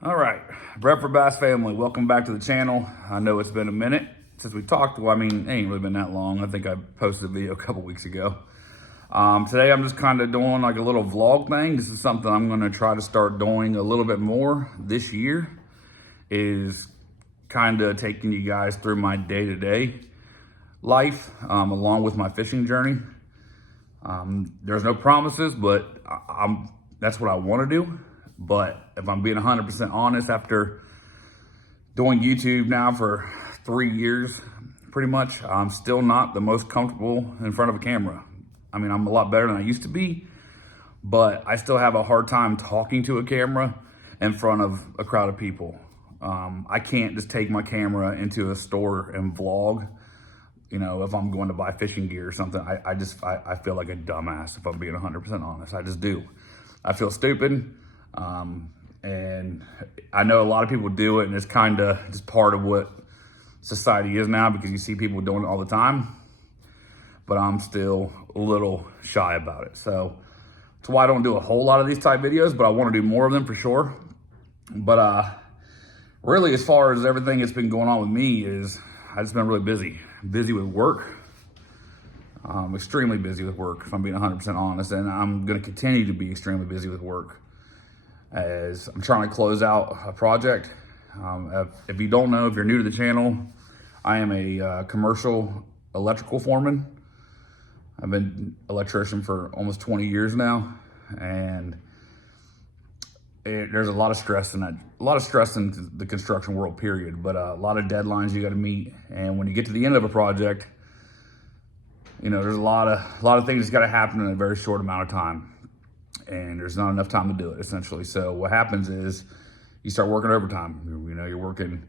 All right, Bradford Bass family, welcome back to the channel. I know it's been a minute since we talked. Well, I mean, it ain't really been that long. I think I posted a video a couple weeks ago. Today I'm just kind of doing like a little vlog thing. This is something I'm gonna try to start doing a little bit more this year, is kind of taking you guys through my day-to-day life, along with my fishing journey. There's no promises, but that's what I wanna do. But if I'm being 100% honest, after doing YouTube now for 3 years, pretty much, I'm still not the most comfortable in front of a camera. I mean, I'm a lot better than I used to be, but I still have a hard time talking to a camera in front of a crowd of people. I can't just take my camera into a store and vlog. You know, if I'm going to buy fishing gear or something, I feel like a dumbass, if I'm being 100% honest. I just do. I feel stupid. And I know a lot of people do it, and it's kind of just part of what society is now, because you see people doing it all the time, but I'm still a little shy about it. So that's why I don't do a whole lot of these type videos, but I want to do more of them for sure. But really, as far as everything that's been going on with me, is I've just been really busy with work. Extremely busy with work, if I'm being 100% honest, and I'm going to continue to be extremely busy with work as I'm trying to close out a project. If you don't know, if you're new to the channel, I am a commercial electrical foreman. I've been an electrician for almost 20 years now, and there's a lot of stress in that, a lot of stress in the construction world, period, but a lot of deadlines you got to meet. And when you get to the end of a project, you know, there's a lot of things that's got to happen in a very short amount of time, and there's not enough time to do it, essentially. So what happens is you start working overtime. You know, you're working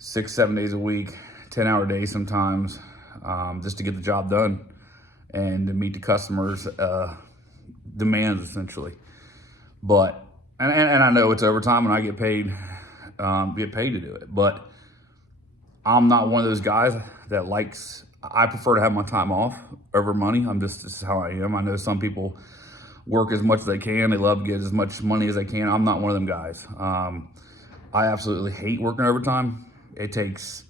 6-7 days a week, 10-hour days sometimes, just to get the job done and to meet the customers' demands, essentially. But and I know it's overtime, and I get paid to do it. But I'm not one of those guys that likes. I prefer to have my time off over money. This is how I am. I know some people work as much as they can. They love to get as much money as they can. I'm not one of them guys. I absolutely hate working overtime. It takes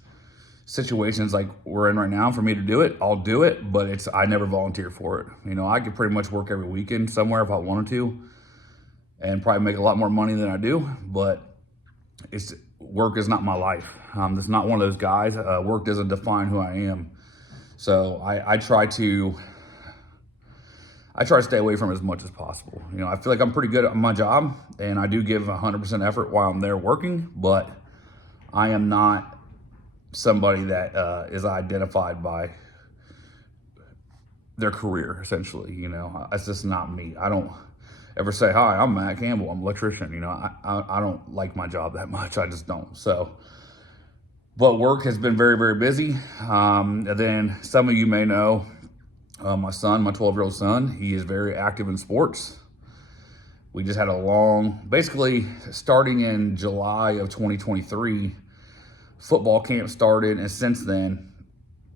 situations like we're in right now for me to do it. I'll do it, but I never volunteer for it. You know, I could pretty much work every weekend somewhere if I wanted to, and probably make a lot more money than I do, but work is not my life. It's not one of those guys. Work doesn't define who I am. So I try to stay away from it as much as possible. You know, I feel like I'm pretty good at my job, and I do give 100% effort while I'm there working, but I am not somebody that is identified by their career, essentially. You know, it's just not me. I don't ever say, hi, I'm Matt Campbell, I'm an electrician. You know, I don't like my job that much. I just don't. So, but work has been very, very busy. And then some of you may know, my son, my 12-year-old son, he is very active in sports. We just had basically starting in July of 2023, football camp started. And since then,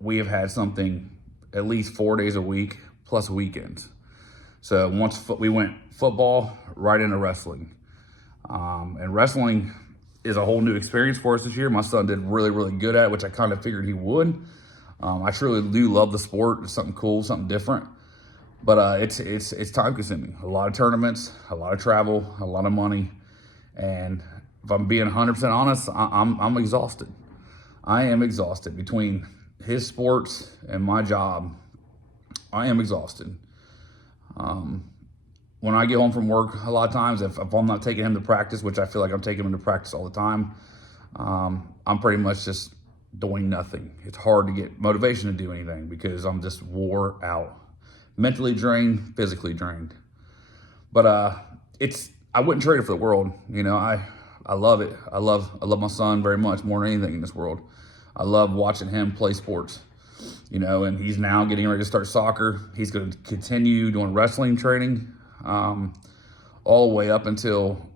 we have had something at least 4 days a week plus weekends. So once we went football right into wrestling. And wrestling is a whole new experience for us this year. My son did really, really good at it, which I kind of figured he would. I truly do love the sport. It's something cool, something different. But it's time consuming. A lot of tournaments, a lot of travel, a lot of money. And if I'm being 100% honest, I'm exhausted. I am exhausted. Between his sports and my job, I am exhausted. When I get home from work, a lot of times, if I'm not taking him to practice, which I feel like I'm taking him to practice all the time, I'm pretty much just doing nothing. It's hard to get motivation to do anything because I'm just wore out, mentally drained, physically drained. But I wouldn't trade it for the world. You know, I love it. I love my son very much, more than anything in this world. I love watching him play sports. You know, and he's now getting ready to start soccer. He's going to continue doing wrestling training all the way up until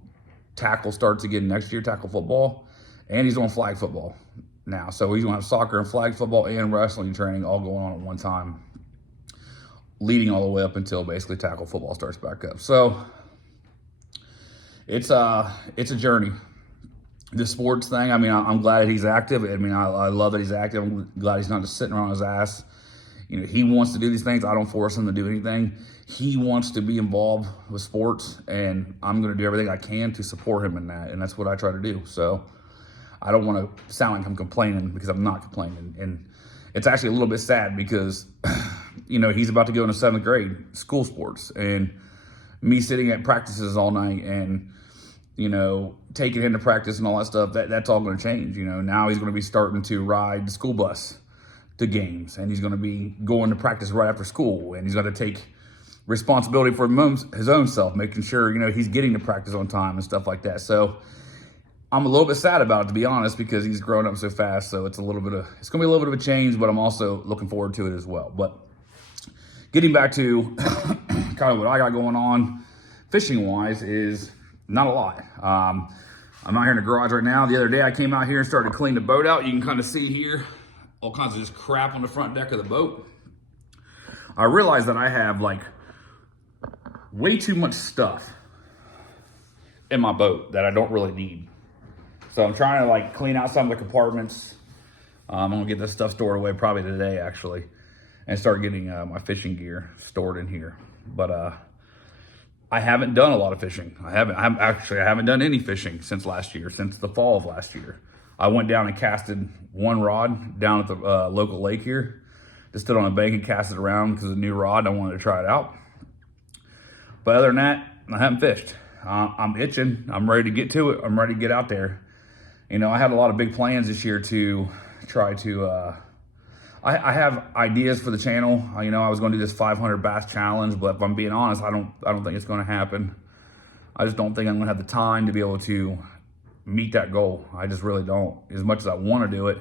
tackle starts again next year, tackle football. And he's doing flag football now. So he's going to have soccer and flag football and wrestling training all going on at one time, leading all the way up until basically tackle football starts back up. So it's a journey. the sports thing, I mean, I'm glad that he's active. I mean, I love that he's active. I'm glad he's not just sitting around his ass. You know, he wants to do these things. I don't force him to do anything. He wants to be involved with sports, and I'm going to do everything I can to support him in that, and that's what I try to do. So I don't want to sound like I'm complaining, because I'm not complaining. And it's actually a little bit sad because, you know, he's about to go into 7th grade, school sports, and me sitting at practices all night and, you know, taking him to practice and all that stuff, that's all going to change. You know, now he's going to be starting to ride the school bus to games, and he's going to be going to practice right after school, and he's got to take responsibility for his own self, making sure, you know, he's getting to practice on time and stuff like that. So I'm a little bit sad about it, to be honest, because he's grown up so fast. So it's going to be a little bit of a change, but I'm also looking forward to it as well. But getting back to kind of what I got going on fishing wise is not a lot. I'm out here in the garage right now. The other day I came out here and started to clean the boat out. You can kind of see here all kinds of just crap on the front deck of the boat. I realized that I have like way too much stuff in my boat that I don't really need. So I'm trying to like clean out some of the compartments. I'm gonna get this stuff stored away probably today actually, and start getting my fishing gear stored in here. But I haven't done a lot of fishing. I haven't done any fishing since last year, since the fall of last year. I went down and casted one rod down at the local lake here. Just stood on a bank and cast it around because of the new rod. I wanted to try it out. But other than that, I haven't fished. I'm itching. I'm ready to get to it. I'm ready to get out there. You know, I had a lot of big plans this year to try to, I have ideas for the channel. You know, I was going to do this 500 bass challenge, but if I'm being honest, I don't think it's going to happen. I just don't think I'm going to have the time to be able to meet that goal. I just really don't. As much as I want to do it,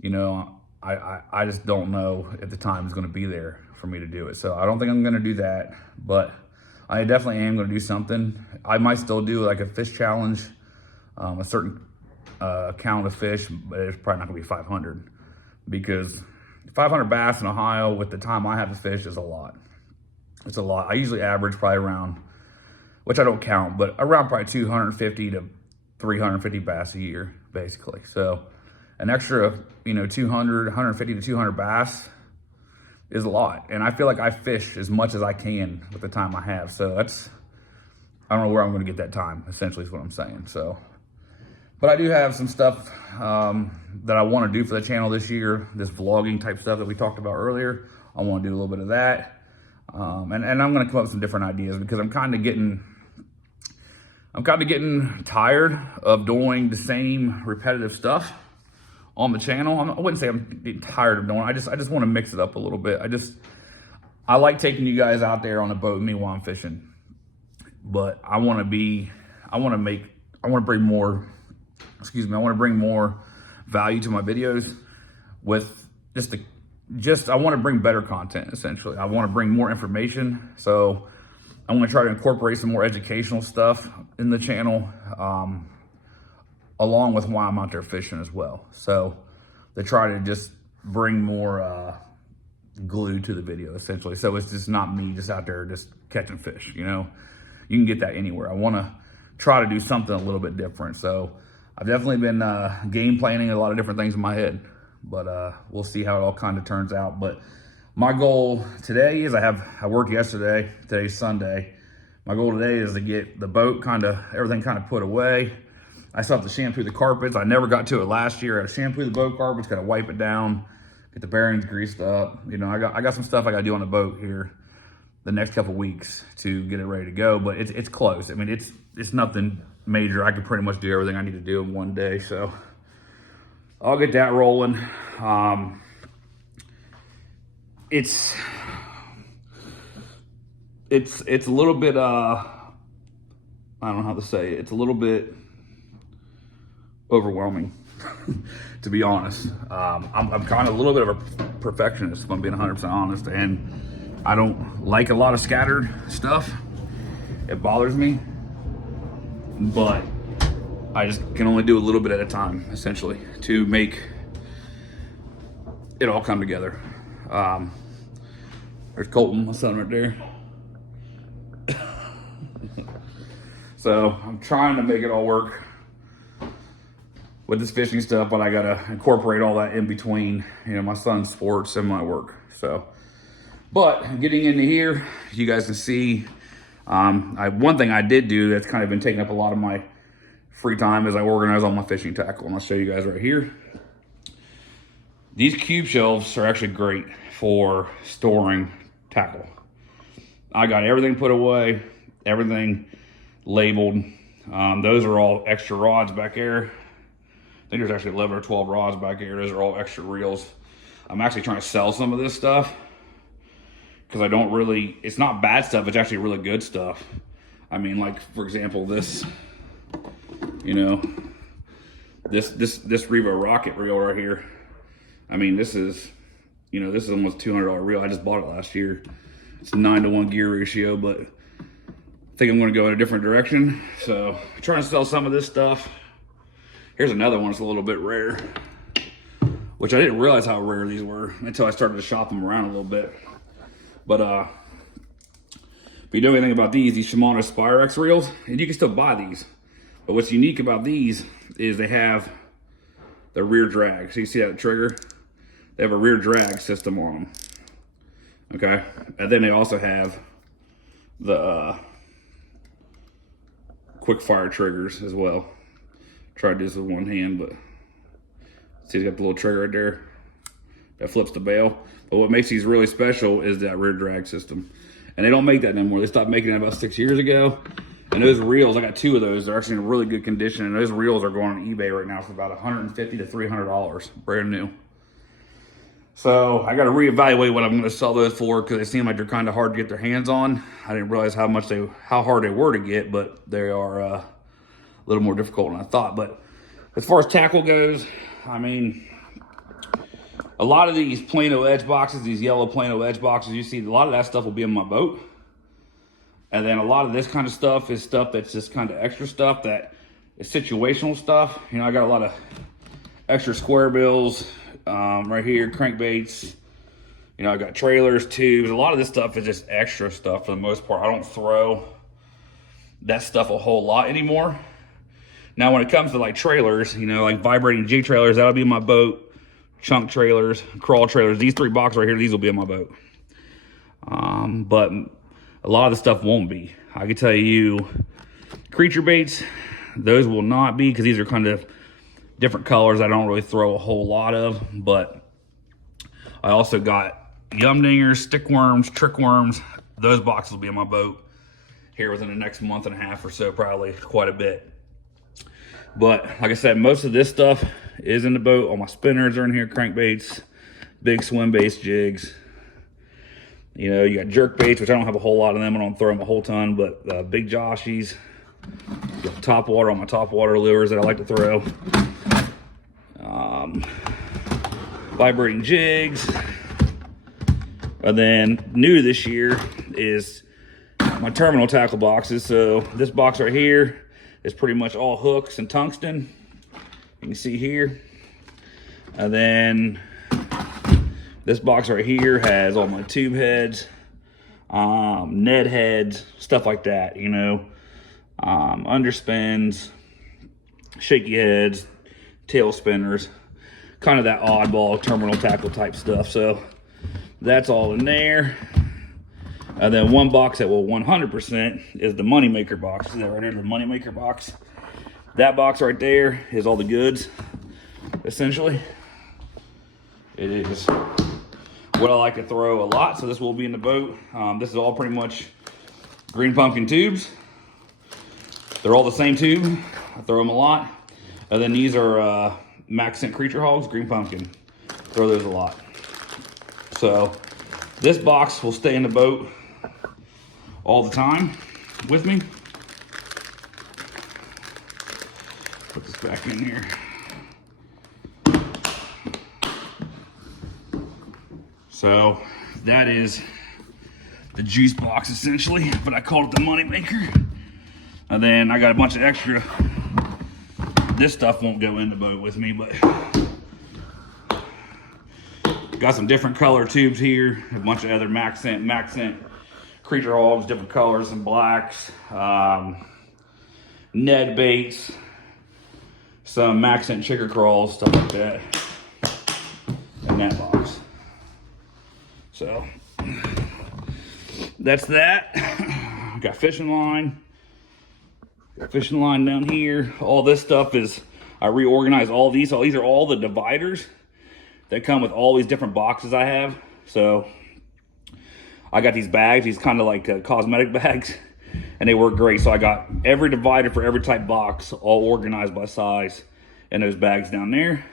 you know, I just don't know if the time is going to be there for me to do it. So I don't think I'm going to do that, but I definitely am going to do something. I might still do like a fish challenge, a certain count of fish, but it's probably not going to be 500, because 500 bass in Ohio with the time I have to fish is a lot. It's a lot. I usually average probably around, which I don't count, but around probably 250 to 350 bass a year, basically. So an extra, you know, 150 to 200 bass is a lot. And I feel like I fish as much as I can with the time I have. So I don't know where I'm going to get that time, essentially is what I'm saying. So, but I do have some stuff that I want to do for the channel this year, this vlogging type stuff that we talked about earlier. I want to do a little bit of that. And I'm going to come up with some different ideas, because I'm kind of getting tired of doing the same repetitive stuff on the channel. I wouldn't say I'm getting tired of doing it. I just want to mix it up a little bit. I like taking you guys out there on a boat with me while I'm fishing, but I want to bring more value to my videos with I want to bring better content, essentially. I want to bring more information. So I'm going to try to incorporate some more educational stuff in the channel, along with why I'm out there fishing as well. So they try to just bring more glue to the video, essentially. So it's just not me just out there just catching fish, you know. You can get that anywhere. I want to try to do something a little bit different. So I've definitely been game planning a lot of different things in my head, but we'll see how it all kind of turns out. But my goal today is I worked yesterday. Today's Sunday. My goal today is to get the boat everything kind of put away. I still have to shampoo the carpets. I never got to it last year. I had to shampoo the boat carpets, got to wipe it down, get the bearings greased up. You know, I got some stuff I got to do on the boat here the next couple weeks to get it ready to go. But it's close. I mean, it's nothing major. I can pretty much do everything I need to do in one day. So I'll get that rolling. It's a little bit, I don't know how to say it. It's a little bit overwhelming, to be honest. I'm kind of a little bit of a perfectionist, if I'm being 100% honest, and I don't like a lot of scattered stuff. It bothers me, but I just can only do a little bit at a time, essentially, to make it all come together. There's Colton, my son, right there. So I'm trying to make it all work. with this fishing stuff, but I gotta incorporate all that in between, you know, my son's sports and my work. So, but getting into here, you guys can see, one thing I did do that's kind of been taking up a lot of my free time is I organize all my fishing tackle, and I'll show you guys right here. These cube shelves are actually great for storing tackle. I got everything put away, everything labeled. Those are all extra rods back there. I think there's actually 11 or 12 rods back here. Those are all extra reels. I'm actually trying to sell some of this stuff because I don't really, it's not bad stuff, it's actually really good stuff. I mean, like, for example, this, you know, this Revo Rocket reel right here. I mean, this is, you know, this is almost $200 reel. I just bought it last year. It's a 9-to-1 gear ratio, but I think I'm gonna go in a different direction. So I'm trying to sell some of this stuff. Here's another one that's a little bit rare, which I didn't realize how rare these were until I started to shop them around a little bit. But if you know anything about these Shimano Spirex reels, and you can still buy these, but what's unique about these is they have the rear drag. So you see that trigger? They have a rear drag system on them. Okay, and then they also have the quick fire triggers as well. Tried to do this with one hand, but see, it's got the little trigger right there that flips the bail. But what makes these really special is that rear drag system, and they don't make that anymore. They stopped making it about 6 years ago. And those reels, I got 2 of those. They're actually in really good condition, and those reels are going on eBay right now for about $150 to $300, brand new. So I got to reevaluate what I'm going to sell those for because they seem like they're kind of hard to get their hands on. I didn't realize how hard they were to get, but they are a little more difficult than I thought. But as far as tackle goes, I mean, a lot of these Plano edge boxes, these yellow Plano edge boxes, you see a lot of that stuff will be in my boat. And then a lot of this kind of stuff is stuff that's just kind of extra stuff that is situational stuff. You know, I got a lot of extra square bills right here, crankbaits. You know, I got trailers, tubes. A lot of this stuff is just extra stuff for the most part. I don't throw that stuff a whole lot anymore. Now, when it comes to like trailers, you know, like vibrating jig trailers, that'll be in my boat. Chunk trailers, crawl trailers. These 3 boxes right here, these will be in my boat. But a lot of the stuff won't be. I can tell you, creature baits, those will not be because these are kind of different colors. I don't really throw a whole lot of, but I also got yum dingers, stick worms, trick worms. Those boxes will be in my boat here within the next month and a half or so, probably quite a bit. But like I said, most of this stuff is in the boat. All my spinners are in here, crankbaits, big swim baits, jigs. You know, you got jerk baits, which I don't have a whole lot of them. I don't throw them a whole ton, but big Joshies. Got top water on my top water lures that I like to throw. Vibrating jigs. And then new this year is my terminal tackle boxes. So this box right here is pretty much all hooks and tungsten. You can see here. And then this box right here has all my tube heads, Ned heads, stuff like that, you know, underspins, shaky heads, tail spinners, kind of that oddball terminal tackle type stuff. So that's all in there. And then one box that will 100% is the Moneymaker box. See that right there, the Moneymaker box? That box right there is all the goods, essentially. It is what I like to throw a lot, so this will be in the boat. This is all pretty much Green Pumpkin tubes. They're all the same tube. I throw them a lot. And then these are Maxcent Creature Hogs, Green Pumpkin. Throw those a lot. So this box will stay in the boat all the time with me. Put this back in here. So that is the juice box essentially, but I called it the Moneymaker. And then I got a bunch of extra. This stuff won't go in the boat with me, but got some different color tubes here. A bunch of other Maxcent Creature Hogs, different colors and blacks. Ned baits, some Maxent Chigger Crawls, stuff like that, in that box. So that's that. Got fishing line. Got fishing line down here. All this stuff is, I reorganized all these. So these are all the dividers that come with all these different boxes I have. So I got these bags, these kind of like cosmetic bags, and they work great. So I got every divider for every type box, all organized by size in those bags down there.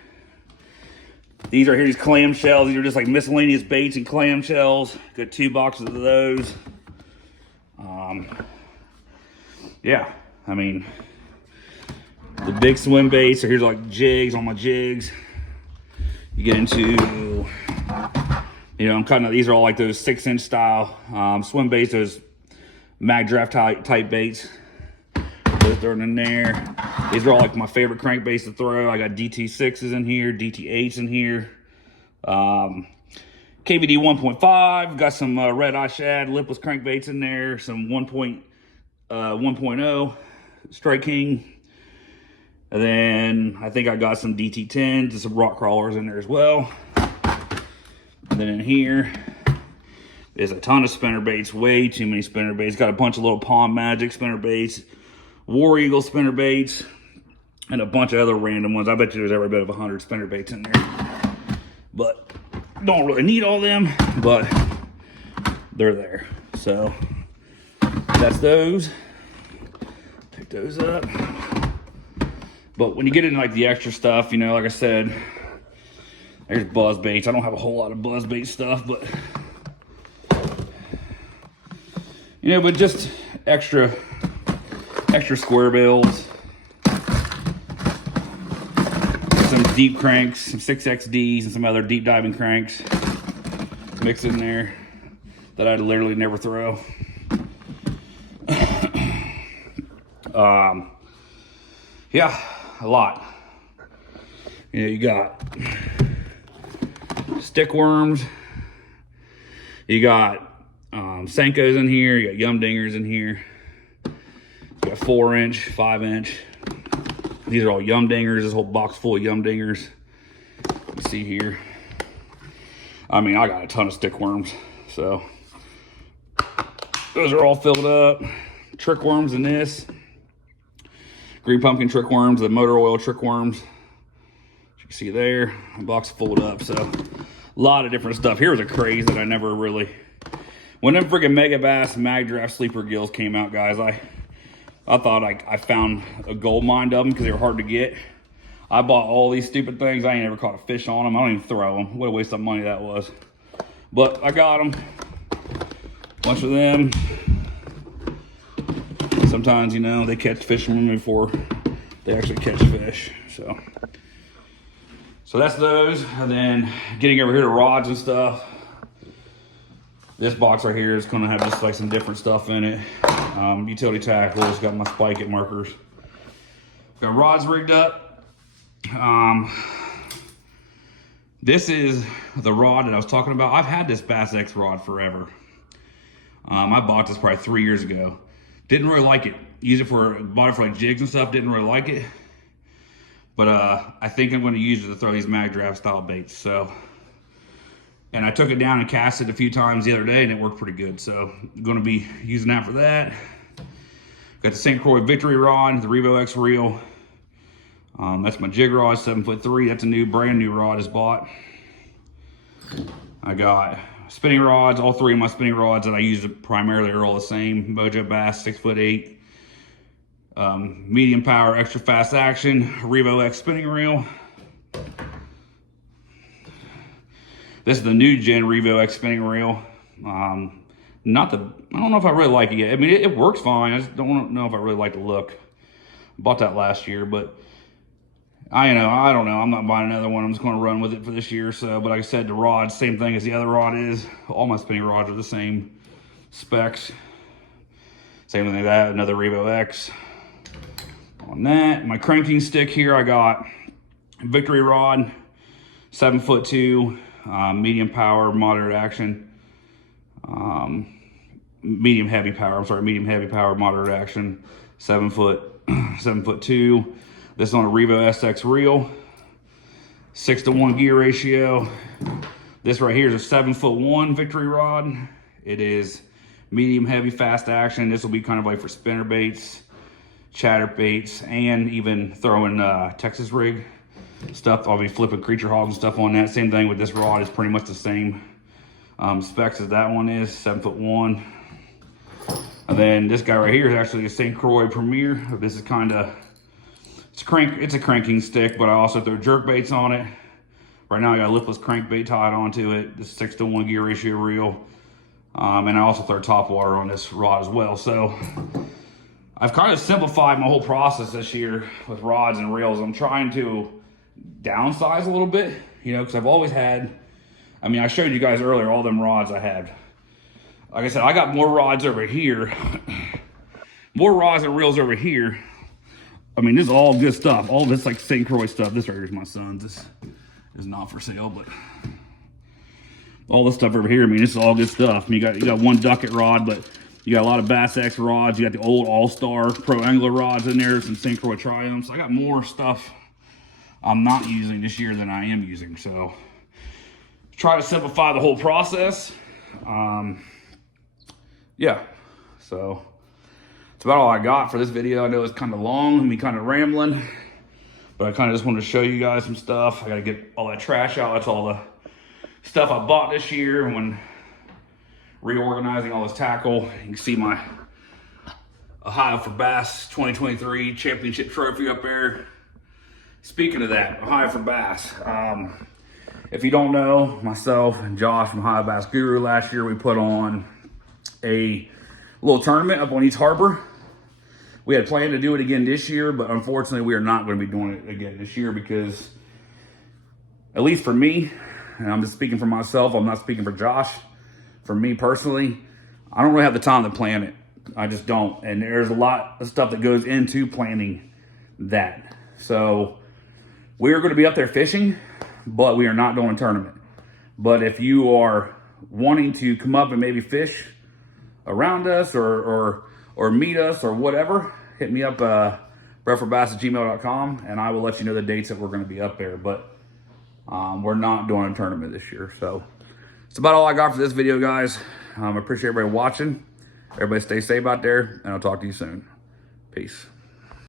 These are here, these clamshells. These are just like miscellaneous baits and clamshells. Got 2 boxes of those. Yeah, I mean, the big swim baits. So here's like jigs, all my jigs. You get into, you know, I'm cutting, these are all like those 6-inch style swim baits, those mag draft type baits. Those thrown in there. These are all like my favorite crankbaits to throw. I got DT6s in here, DT8s in here. KVD 1.5, got some red eye shad lipless crankbaits in there, some 1.0 Strike King. And then I think I got some DT10s and some rock crawlers in there as well. And then in here is a ton of spinner baits, way too many spinner baits. Got a bunch of little Pond Magic spinner baits, War Eagle spinner baits, and a bunch of other random ones. I bet you there's every bit of 100 spinner baits in there. But don't really need all them, but they're there. So that's those. Pick those up. But when you get into like the extra stuff, you know, like I said, there's buzz baits. I don't have a whole lot of buzz bait stuff, but you know, but just extra square bills, some deep cranks, some 6XDs, and some other deep diving cranks mixed in there that I'd literally never throw. Yeah, a lot. You know, you got stick worms, you got Senkos in here, you got Yum Dingers in here, you got 4-inch, 5-inch. These are all Yum Dingers, this whole box full of Yum Dingers. You see here. I mean, I got a ton of stick worms, so those are all filled up. Trick worms in this. Green pumpkin trick worms, the motor oil trick worms. You can see there, a box full up. So a lot of different stuff. Here's a craze that I never really, when them freaking Megabass Mag Draft Sleeper Gills came out, guys, I thought I found a gold mine of them because they were hard to get. I bought all these stupid things. I ain't never caught a fish on them. I don't even throw them. What a waste of money that was. But I got them. Bunch of them. Sometimes, you know, they catch fish from them before they actually catch fish. So that's those. And then getting over here to rods and stuff. This box right here is going to have just like some different stuff in it. Utility tackles, got my spike it markers. Got rods rigged up. This is the rod that I was talking about. I've had this Bass X rod forever. I bought this probably 3 years ago. Didn't really like it. Bought it for like jigs and stuff. Didn't really like it. But I think I'm going to use it to throw these mag draft style baits. So, and I took it down and cast it a few times the other day, and it worked pretty good. So I'm going to be using that for that. Got the St. Croix Victory rod, the Revo X reel. That's my jig rod, 7'3". That's a brand new rod I just bought. I got spinning rods. All 3 of my spinning rods that I use primarily are all the same. Mojo Bass 6'8". Medium power, extra fast action, Revo X spinning reel. This is the new gen Revo X spinning reel. I don't know if I really like it yet. I mean, it works fine. I just don't know if I really like the look. Bought that last year, but I don't know. I'm not buying another one. I'm just going to run with it for this year or so. But like I said, the rod, same thing as the other rod is. All my spinning rods are the same specs. Same thing like that, another Revo X. On that, my cranking stick here, I got Victory rod, 7'2", medium power, moderate action. Medium heavy power, moderate action, 7'2". This is on a Revo SX reel, 6-to-1 gear ratio. This right here is a 7'1" Victory rod. It is medium heavy, fast action. This will be kind of like for spinner baits, chatter baits, and even throwing Texas rig stuff. I'll be flipping creature hogs and stuff on that. Same thing with this rod, is pretty much the same specs as that one is, 7'1". And then this guy right here is actually a St. Croix Premier. This is kind of, it's a cranking stick, but I also throw jerk baits on it. Right now I got a lipless crankbait tied onto it. This 6-to-1 gear ratio reel. And I also throw top water on this rod as well. So I've kind of simplified my whole process this year with rods and reels. I'm trying to downsize a little bit, you know, because I've always had, I mean, I showed you guys earlier all them rods I had. Like I said, I got more rods over here, more rods and reels over here. I mean, this is all good stuff. All this like St. Croix stuff. This right here is my son's. This is not for sale, but all this stuff over here, I mean, this is all good stuff. I mean, you got one Duckett rod, but you got a lot of Bass X rods. You got the old All-Star Pro Angler rods in there, some St. Croix Triumphs. I got more stuff I'm not using this year than I am using. So try to simplify the whole process. Yeah, so that's about all I got for this video. I know it's kind of long, me kind of rambling, but I kind of just wanted to show you guys some stuff. I got to get all that trash out. That's all the stuff I bought this year when reorganizing all this tackle. You can see my Ohio for Bass 2023 championship trophy up there. Speaking of that, Ohio for Bass. If you don't know, myself and Josh from Ohio Bass Guru last year, we put on a little tournament up on East Harbor. We had planned to do it again this year, but unfortunately we are not going to be doing it again this year because, at least for me, and I'm just speaking for myself, I'm not speaking for Josh, for me personally, I don't really have the time to plan it. I just don't. And there's a lot of stuff that goes into planning that. So we're going to be up there fishing, but we are not doing a tournament. But if you are wanting to come up and maybe fish around us or meet us or whatever, hit me up, brettforbass@gmail.com, and I will let you know the dates that we're going to be up there. But we're not doing a tournament this year. So that's about all I got for this video, guys. I appreciate everybody watching. Everybody stay safe out there, and I'll talk to you soon. Peace.